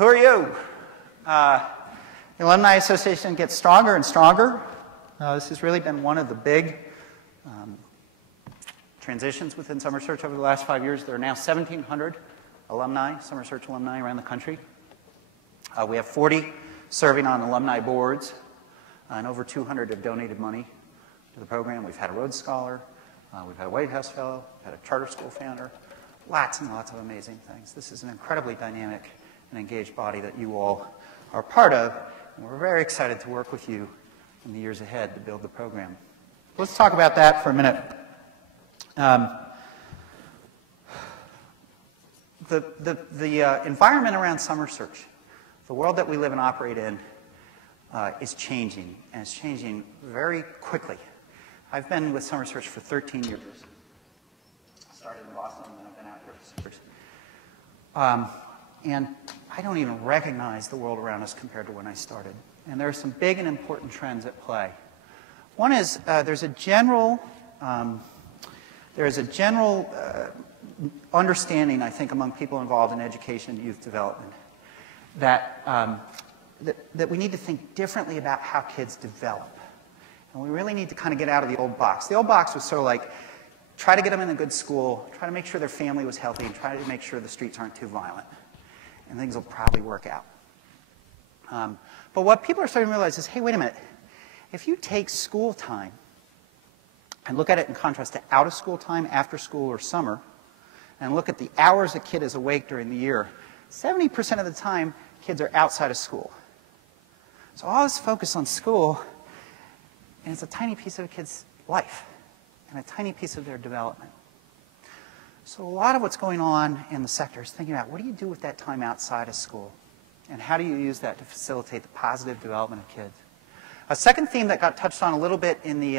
Who are you? The Alumni Association gets stronger and stronger. This has really been one of the big transitions within Summer Search over the last 5 years. There are now 1,700 alumni, Summer Search alumni around the country. We have 40 serving on alumni boards, and over 200 have donated money to the program. We've had a Rhodes Scholar, we've had a White House Fellow, we've had a charter school founder, lots and lots of amazing things. This is an incredibly dynamic and engaged body that you all are part of, and we're very excited to work with you in the years ahead to build the program. Let's talk about that for a minute. The environment around Summer Search, the world that we live and operate in, is changing, and it's changing very quickly. I've been with Summer Search for 13 years. I started in Boston, and then I've been out here for 6 years. And I don't even recognize the world around us compared to when I started. And there are some big and important trends at play. One is there's a general understanding, I think, among people involved in education and youth development that, that we need to think differently about how kids develop. And we really need to kind of get out of the old box. The old box was sort of like, try to get them in a good school, try to make sure their family was healthy, and try to make sure the streets aren't too violent. And things will probably work out. But what people are starting to realize is, hey, wait a minute. If you take school time and look at it in contrast to out-of-school time, after school, or summer, and look at the hours a kid is awake during the year, 70% of the time, kids are outside of school. So all this focus on school, and it's a tiny piece of a kid's life, and a tiny piece of their development. So a lot of what's going on in the sector is thinking about, what do you do with that time outside of school? And how do you use that to facilitate the positive development of kids? A second theme that got touched on a little bit in the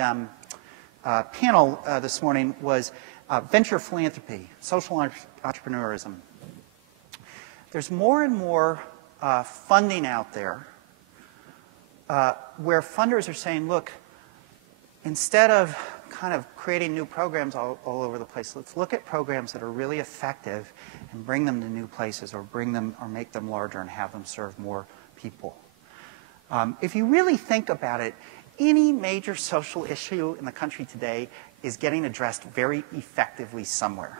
panel this morning was venture philanthropy, social entrepreneurism. There's more and more funding out there where funders are saying, look, instead of kind of creating new programs all over the place, let's look at programs that are really effective and bring them to new places, or bring them or make them larger and have them serve more people. If you really think about it, any major social issue in the country today is getting addressed very effectively somewhere.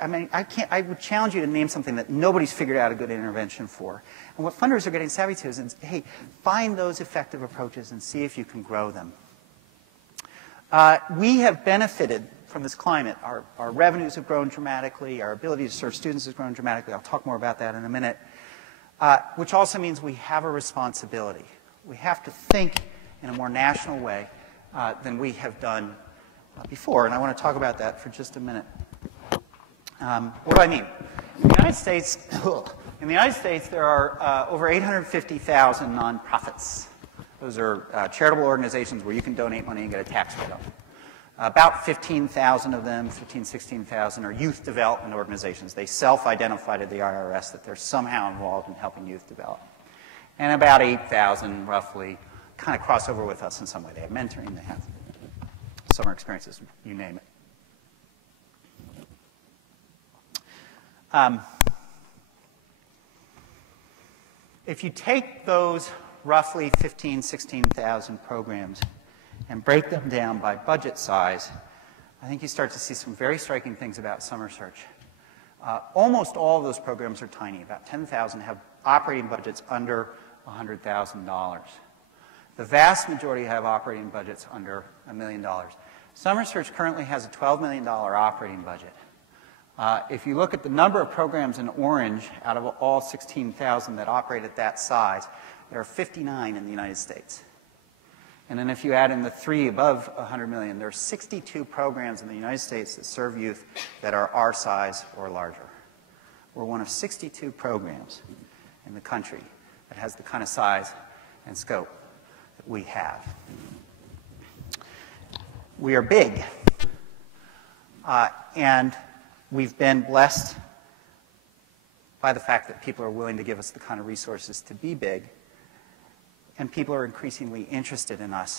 I mean, I would challenge you to name something that nobody's figured out a good intervention for. And what funders are getting savvy to is, hey, find those effective approaches and see if you can grow them. We have benefited from this climate. Our revenues have grown dramatically. Our ability to serve students has grown dramatically. I'll talk more about that in a minute. Which also means we have a responsibility. We have to think in a more national way than we have done before. And I want to talk about that for just a minute. What do I mean? In the United States, there are over 850,000 nonprofits. Those are charitable organizations where you can donate money and get a tax write-off. About 15,000 of them, 16,000, are youth development organizations. They self-identify to the IRS that they're somehow involved in helping youth develop. And about 8,000, roughly, kind of cross over with us in some way. They have mentoring, they have summer experiences, you name it. If you take those roughly 15,000, 16,000 programs and break them down by budget size, I think you start to see some very striking things about Summer Search. Almost all of those programs are tiny. About 10,000 have operating budgets under $100,000. The vast majority have operating budgets under $1 million. Summer Search currently has a $12 million operating budget. If you look at the number of programs in orange out of all 16,000 that operate at that size, there are 59 in the United States. And then if you add in the 3 above 100 million, there are 62 programs in the United States that serve youth that are our size or larger. We're one of 62 programs in the country that has the kind of size and scope that we have. We are big, and we've been blessed by the fact that people are willing to give us the kind of resources to be big, and people are increasingly interested in us